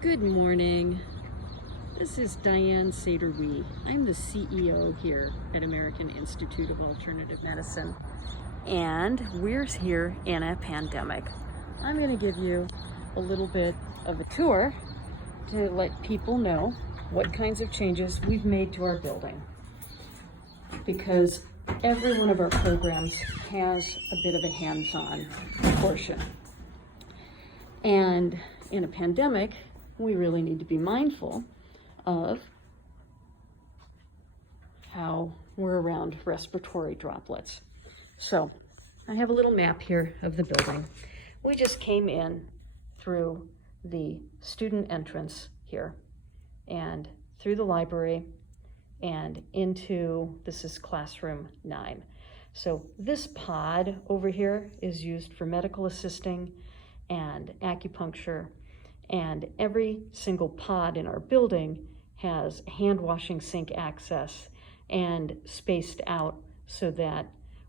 Good morning. This is Diane Sater-Wee. I'm the CEO here at American Institute of Alternative Medicine, and we're here in a pandemic. I'm going to give you a little bit of a tour to let people know what kinds of changes we've made to our building, because every one of our programs has a bit of a hands-on portion. And in a pandemic, we really need to be mindful of how we're around respiratory droplets. So I have a little map here of the building. We just came in through the student entrance here and through the library and into, this is classroom 9. So this pod over here is used for medical assisting and acupuncture, and every single pod in our building has hand washing sink access and spaced out so that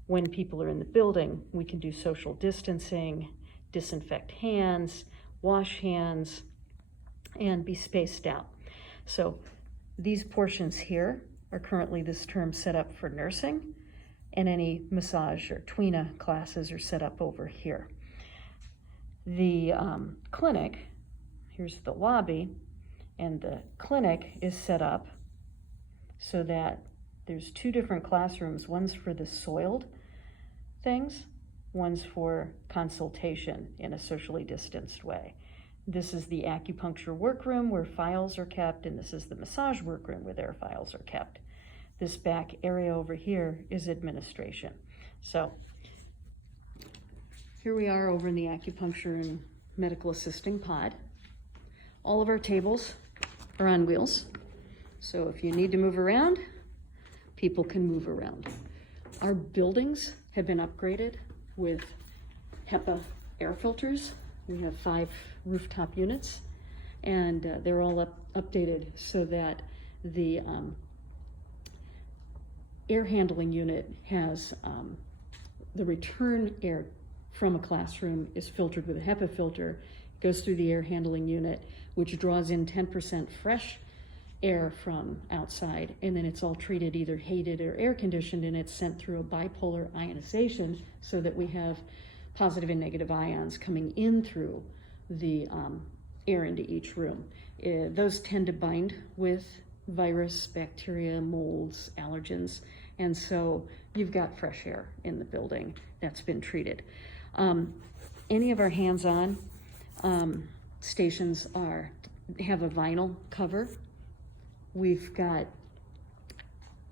when people are in the building, we can do social distancing, disinfect hands, wash hands, and be spaced out. So these portions here are currently this term set up for nursing, and any massage or twina classes are set up over here. The clinic, here's the lobby, and the clinic is set up so that there's 2 different classrooms. One's for the soiled things, one's for consultation in a socially distanced way. This is the acupuncture workroom where files are kept, and this is the massage workroom where their files are kept. This back area over here is administration. So here we are over in the acupuncture and medical assisting pod. All of our tables are on wheels, so if you need to move around, people can move around. Our buildings have been upgraded with HEPA air filters. We have 5 rooftop units, and they're all updated so that the air handling unit has the return air from a classroom is filtered with a HEPA filter, goes through the air handling unit, which draws in 10% fresh air from outside, and then it's all treated either heated or air conditioned, and it's sent through a bipolar ionization so that we have positive and negative ions coming in through the air into each room. Those tend to bind with virus, bacteria, molds, allergens, and so you've got fresh air in the building that's been treated. Any of our hands-on stations have a vinyl cover. We've got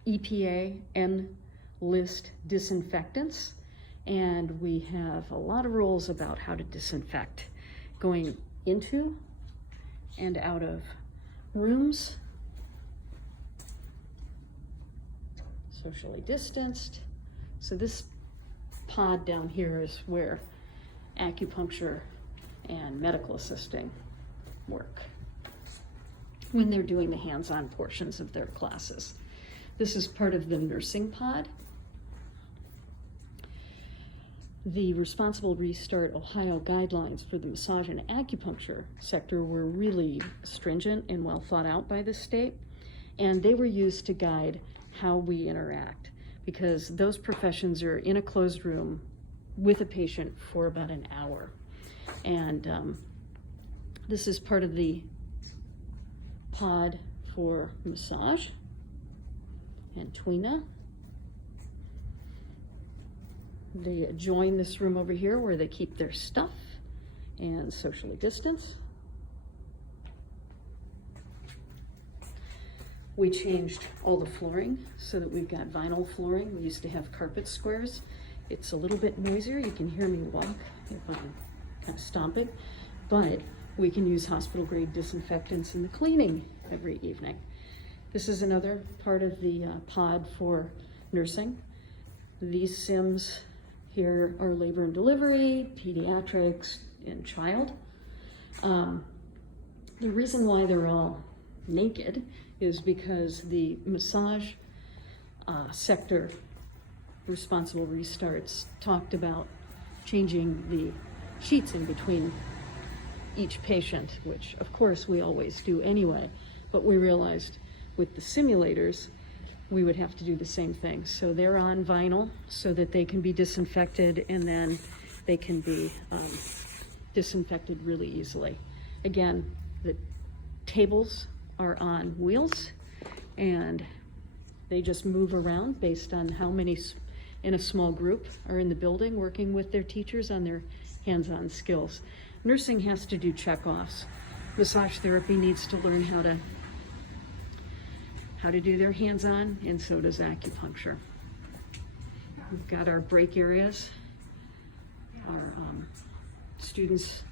EPA N-list disinfectants, and we have a lot of rules about how to disinfect going into and out of rooms, socially distanced. So this pod down here is where acupuncture and medical assisting work when they're doing the hands-on portions of their classes. This is part of the nursing pod. The Responsible Restart Ohio guidelines for the massage and acupuncture sector were really stringent and well thought out by the state, and they were used to guide how we interact, because those professions are in a closed room with a patient for about an hour. And this is part of the pod for massage and twina. They join this room over here where they keep their stuff and socially distance. We changed all the flooring so that we've got vinyl flooring. We used to have carpet squares. It's a little bit noisier. You can hear me walk if I'm kind of stomping, but we can use hospital grade disinfectants in the cleaning every evening. This is another part of the pod for nursing. These sims here are labor and delivery, pediatrics, and child. The reason why they're all naked is because the massage sector responsible restarts talked about changing the sheets in between each patient, which of course we always do anyway, but we realized with the simulators, we would have to do the same thing. So they're on vinyl so that they can be disinfected, and then they can be disinfected really easily. Again, the tables are on wheels, and they just move around based on how many in a small group are in the building working with their teachers on their hands-on skills. Nursing has to do check-offs. Massage therapy needs to learn how to do their hands-on, and so does acupuncture. We've got our break areas. Our students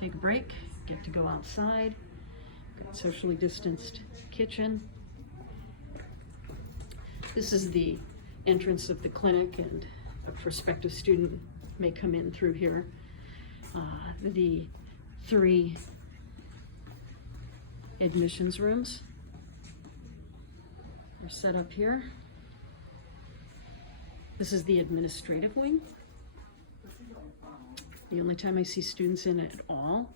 take a break, get to go outside. Got socially distanced kitchen. This is the entrance of the clinic, and a prospective student may come in through here. The 3 admissions rooms are set up here. This is the administrative wing. The only time I see students in it at all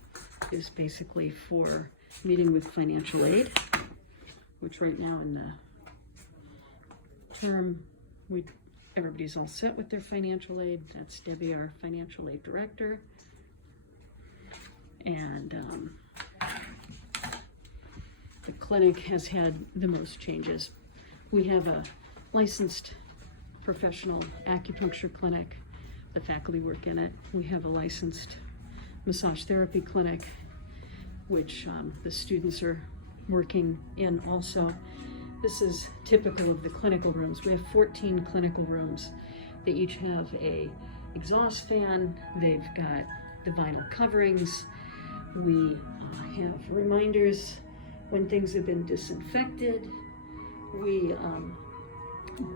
is basically for meeting with financial aid, which right now in the term, everybody's all set with their financial aid. That's Debbie, our financial aid director. And the clinic has had the most changes. We have a licensed professional acupuncture clinic. The faculty work in it. We have a licensed massage therapy clinic, which the students are working in also. This is typical of the clinical rooms. We have 14 clinical rooms. They each have a exhaust fan. They've got the vinyl coverings. We have reminders when things have been disinfected. We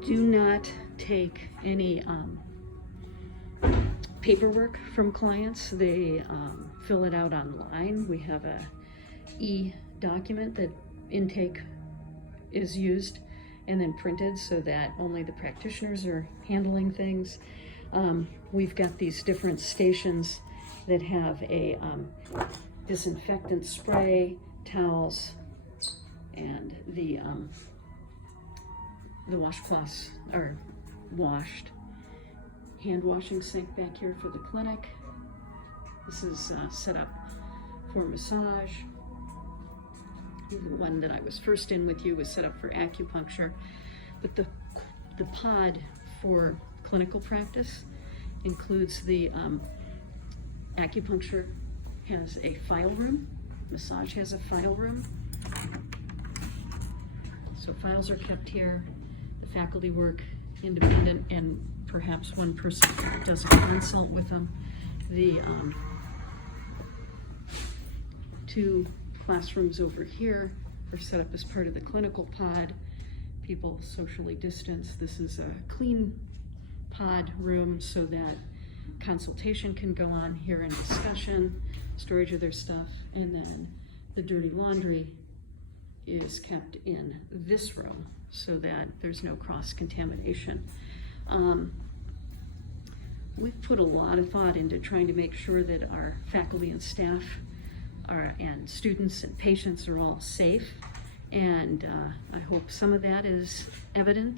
do not take any paperwork from clients. They fill it out online. We have a e-document that intake is used and then printed so that only the practitioners are handling things. We've got these different stations that have a disinfectant spray, towels, and the washcloths are washed. Hand washing sink back here for the clinic. This is set up for massage. The one that I was first in with you was set up for acupuncture. But the pod for clinical practice includes the acupuncture has a file room. Massage has a file room. So files are kept here. The faculty work independent, and perhaps one person does a consult with them. The 2 classrooms over here are set up as part of the clinical pod. People socially distanced. This is a clean pod room so that consultation can go on here and discussion, storage of their stuff, and then the dirty laundry is kept in this room so that there's no cross-contamination. We've put a lot of thought into trying to make sure that our faculty and staff and students and patients are all safe, and I hope some of that is evident